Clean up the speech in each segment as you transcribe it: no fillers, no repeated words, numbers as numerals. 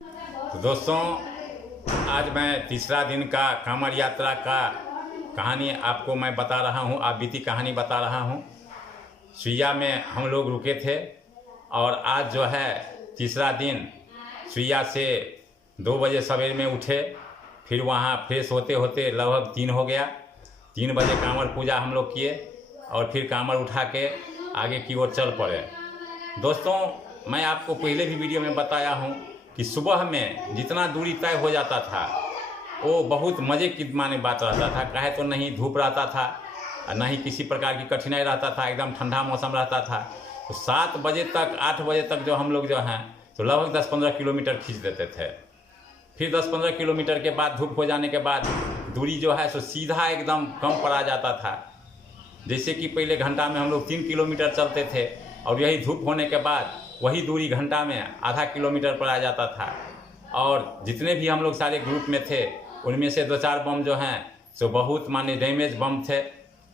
तो दोस्तों, आज मैं तीसरा दिन का कांवड़ यात्रा का कहानी आपको मैं बता रहा हूँ, आप बीती कहानी बता रहा हूँ। सुइया में हम लोग रुके थे और आज जो है तीसरा दिन। सुइया से 2 बजे सवेरे में उठे, फिर वहाँ फ्रेश होते होते लगभग 3 हो गया। 3 बजे कांवड़ पूजा हम लोग किए और फिर कांवड़ उठा के आगे की ओर चल पड़े। दोस्तों, मैं आपको पहले भी वीडियो में बताया हूँ कि सुबह में जितना दूरी तय हो जाता था वो बहुत मज़े की माने बात रहता था। काहे तो नहीं धूप रहता था और ना ही किसी प्रकार की कठिनाई रहता था, एकदम ठंडा मौसम रहता था। तो 7 बजे तक 8 बजे तक जो हम लोग जो हैं तो लगभग 10-15 किलोमीटर खींच देते थे। फिर 10-15 किलोमीटर के बाद धूप हो जाने के बाद दूरी जो है सो सीधा एकदम कम पड़ा जाता था। जैसे कि पहले घंटा में हम लोग 3 किलोमीटर चलते थे और यही धूप होने के बाद वही दूरी घंटा में आधा किलोमीटर पर आ जाता था। और जितने भी हम लोग सारे ग्रुप में थे उनमें से 2-4 बम जो हैं सो बहुत माने डैमेज बम थे,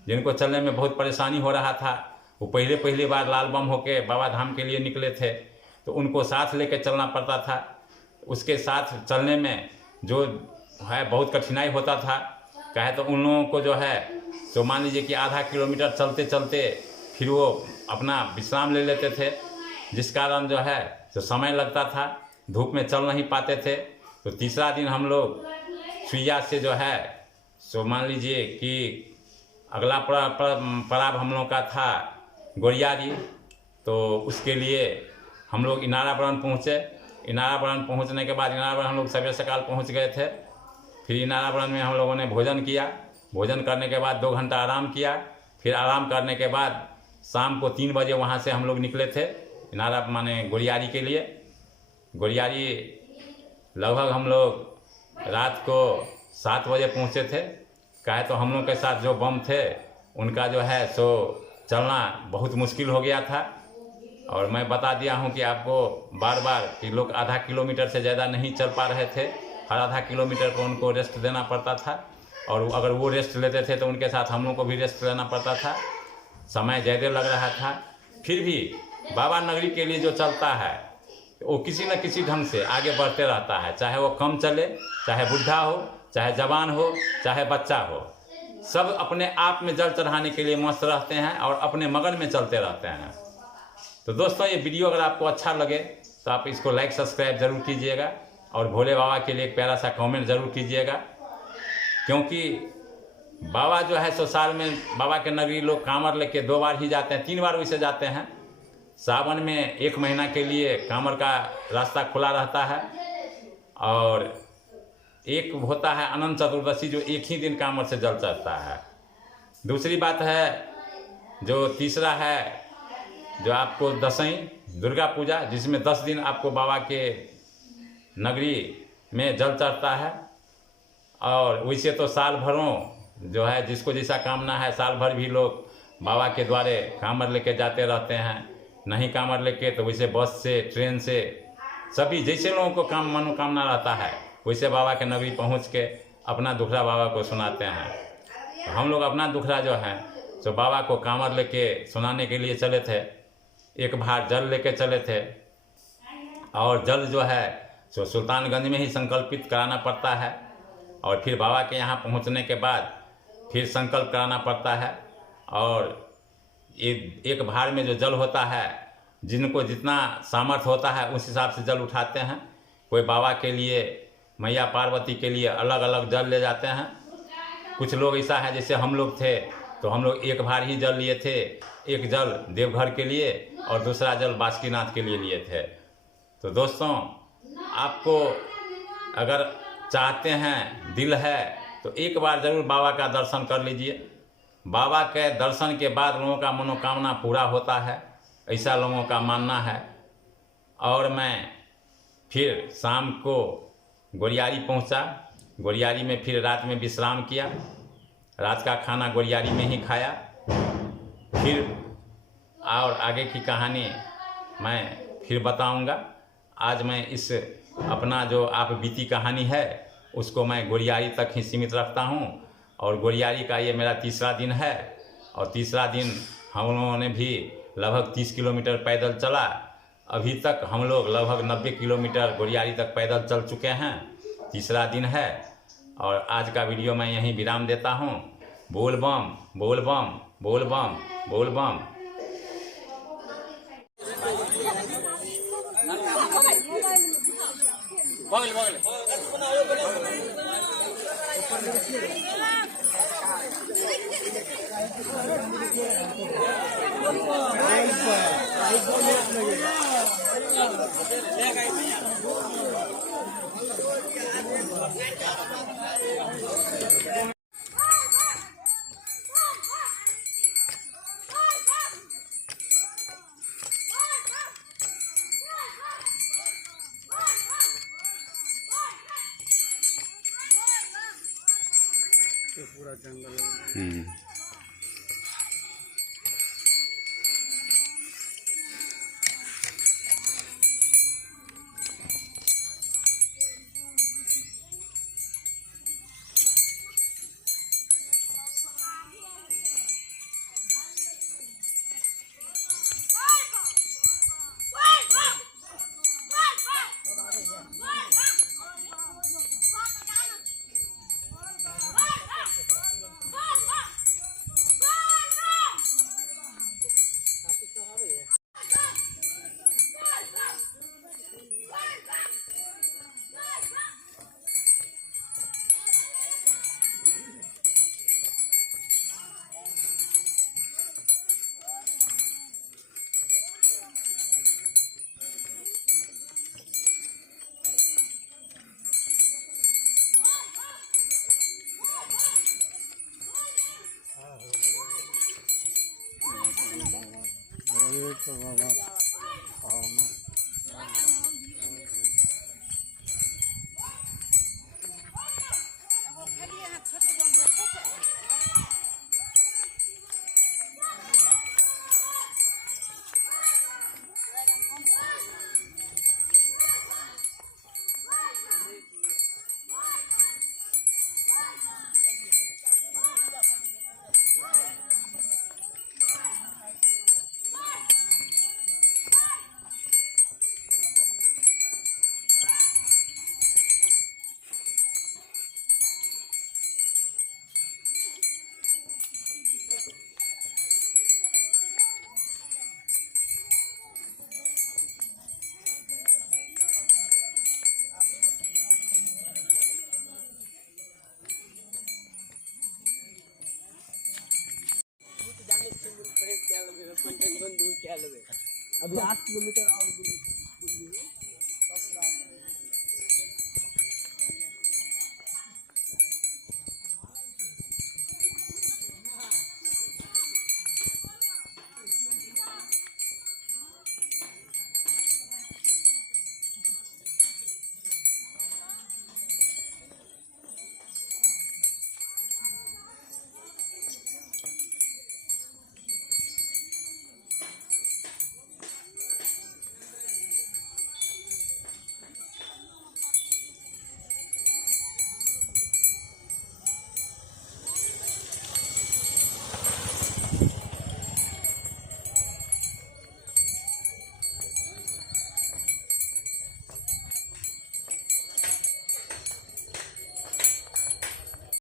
जिनको चलने में बहुत परेशानी हो रहा था। वो पहली बार लाल बम होके बाबा धाम के लिए निकले थे, तो उनको साथ लेके चलना पड़ता था। उसके साथ चलने में जो है बहुत कठिनाई होता था। कहे तो उन लोगों को जो है तो मान लीजिए कि आधा किलोमीटर चलते चलते फिर वो अपना विश्राम ले लेते थे, जिस कारण जो है तो समय लगता था, धूप में चल नहीं पाते थे। तो तीसरा दिन हम लोग सुइया से जो है सो मान लीजिए कि अगला पड़ाव हम लोग का था गोरियारी। तो उसके लिए हम लोग इनाराबरन पहुँचे। इनाराबरन पहुँचने के बाद इनाराबरन हम लोग सवेरे सकाल पहुँच गए थे। फिर इनाराबरन में हम लोगों ने भोजन किया। भोजन करने के बाद 2 घंटा आराम किया। फिर आराम करने के बाद शाम को 3 बजे वहाँ से हम लोग निकले थे इनारा माने गोरियारी के लिए। गोरियारी लगभग हम लोग रात को 7 बजे पहुँचे थे। कहे तो हम लोग के साथ जो बम थे उनका जो है सो चलना बहुत मुश्किल हो गया था। और मैं बता दिया हूँ कि आपको बार बार कि लोग आधा किलोमीटर से ज़्यादा नहीं चल पा रहे थे। हर आधा किलोमीटर को उनको रेस्ट देना पड़ता था, और अगर वो रेस्ट लेते थे तो उनके साथ हम लोग को भी रेस्ट लेना पड़ता था। समय ज़्यादा लग रहा था। फिर भी बाबा नगरी के लिए जो चलता है वो किसी न किसी ढंग से आगे बढ़ते रहता है, चाहे वो कम चले, चाहे बुढ़ा हो, चाहे जवान हो, चाहे बच्चा हो। सब अपने आप में जल चढ़ाने के लिए मस्त रहते हैं और अपने मगन में चलते रहते हैं। तो दोस्तों, ये वीडियो अगर आपको अच्छा लगे तो आप इसको लाइक सब्सक्राइब ज़रूर कीजिएगा और भोले बाबा के लिए एक प्यारा सा कमेंट ज़रूर कीजिएगा। क्योंकि बाबा जो है सो साल में बाबा के नगरी लोग कांवड़ लेके 2 बार ही जाते हैं, 3 बार वैसे जाते हैं। सावन में 1 महीना के लिए कांवड़ का रास्ता खुला रहता है, और एक होता है अनंत चतुर्दशी जो एक ही दिन कांवड़ से जल चढ़ता है। दूसरी बात है जो तीसरा है जो आपको दसईं दुर्गा पूजा, जिसमें 10 दिन आपको बाबा के नगरी में जल चढ़ता है। और वैसे तो साल भरों जो है जिसको जैसा कामना है साल भर भी लोग बाबा के द्वारे कांवड़ लेके जाते रहते हैं। नहीं कांवड़ लेके तो वैसे बस से, ट्रेन से, सभी जैसे लोगों को काम मनोकामना रहता है वैसे बाबा के नगरी पहुंच के अपना दुखड़ा बाबा को सुनाते हैं। तो हम लोग अपना दुखड़ा जो है तो बाबा को कांवड़ लेके सुनाने के लिए चले थे। एक बार जल लेके चले थे, और जल जो है तो सुल्तानगंज में ही संकल्पित कराना पड़ता है, और फिर बाबा के यहाँ पहुँचने के बाद फिर संकल्प कराना पड़ता है। और एक भार में जो जल होता है, जिनको जितना सामर्थ्य होता है उस हिसाब से जल उठाते हैं। कोई बाबा के लिए, मैया पार्वती के लिए अलग अलग जल ले जाते हैं। कुछ लोग ऐसा है जैसे हम लोग थे तो हम लोग एक भार ही जल लिए थे। एक जल देवघर के लिए और दूसरा जल बासुकीनाथ के लिए थे। तो दोस्तों, आपको अगर चाहते हैं, दिल है, तो एक बार ज़रूर बाबा का दर्शन कर लीजिए। बाबा के दर्शन के बाद लोगों का मनोकामना पूरा होता है, ऐसा लोगों का मानना है। और मैं फिर शाम को गोरियारी पहुंचा। गोरियारी में फिर रात में विश्राम किया। रात का खाना गोरियारी में ही खाया। फिर और आगे की कहानी मैं फिर बताऊंगा। आज मैं इस अपना जो आप बीती कहानी है उसको मैं गोरियारी तक ही सीमित रखता हूँ। और गोरियारी का ये मेरा तीसरा दिन है, और तीसरा दिन हम लोगों ने भी लगभग 30 किलोमीटर पैदल चला अभी तक हम लोग लगभग 90 किलोमीटर गोरियारी तक पैदल चल चुके हैं। तीसरा दिन है और आज का वीडियो मैं यहीं विराम देता हूँ। बोल बम बोल बम बोल बम बोल बम। पूरा जंगल अभी 8 किलोमीटर और